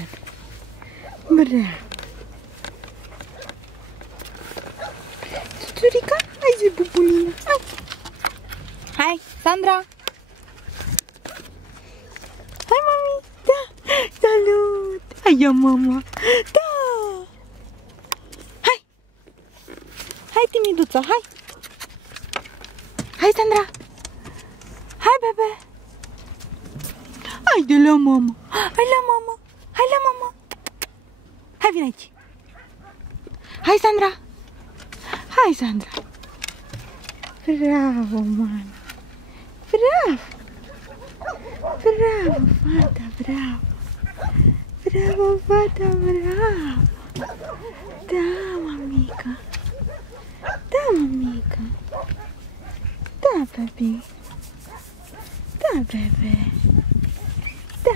tata. Bravo. Ciuciurica, hai zi, bubulina. Hai. Hai, Sandra. Hai, mami. Da. Salut. Hai, ia, mama. Da. Hai. Hai, timiduța, hai. Hai, Sandra. Hai, bebe. Hai de la mama. Hai la mama. Hai la mama. Hai, vine aici. Hai, Sandra. Hai, Sandra. Bravo, mami. Bravo. Bravo, fata, bravo. Bravo, fata, bravo. Da, mamica. Da, mamica. Da, bebe. Da, bebe. Da,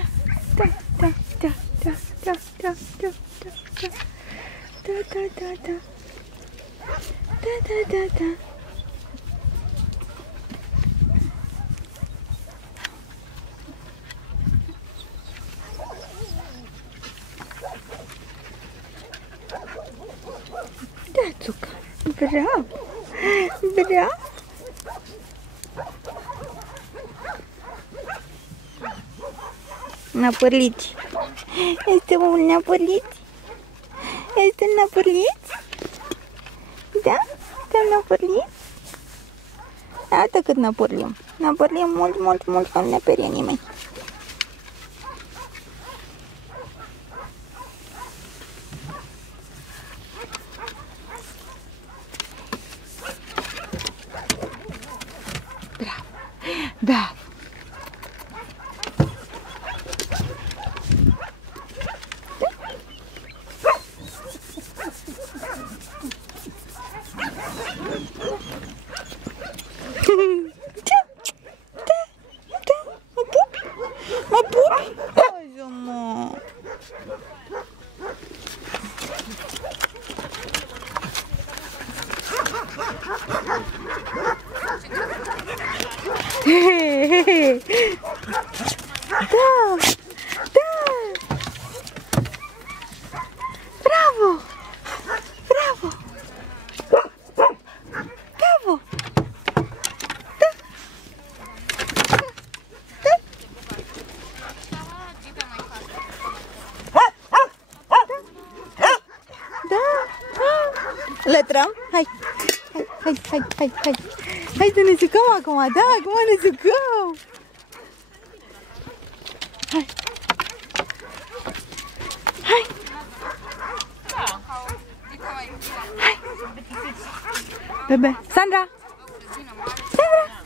da, da, da, da, da, da, da, da, da. Da, da, da, da. Da, da, da, da. Da, Zuca. Bravo. Bravo. Năpârlici. Este un năpârliț? Este un năpârliț? Da? Este un năpârliț? Iată cât năpârlim. Năpârlim mult, mult, mult, că nu ne perie nimeni. Bravo. Bravo. Mă pupi? Haide, mă. Da, da. Bravo. Bravo. Bravo. Da. Lătrăm? Hai, hai, hai, hai, hai, hai. Hai să ne jucăm acum, da, acum ne jucăm. Hai. Hai. Hai. Bebe, Sandra. Sandra.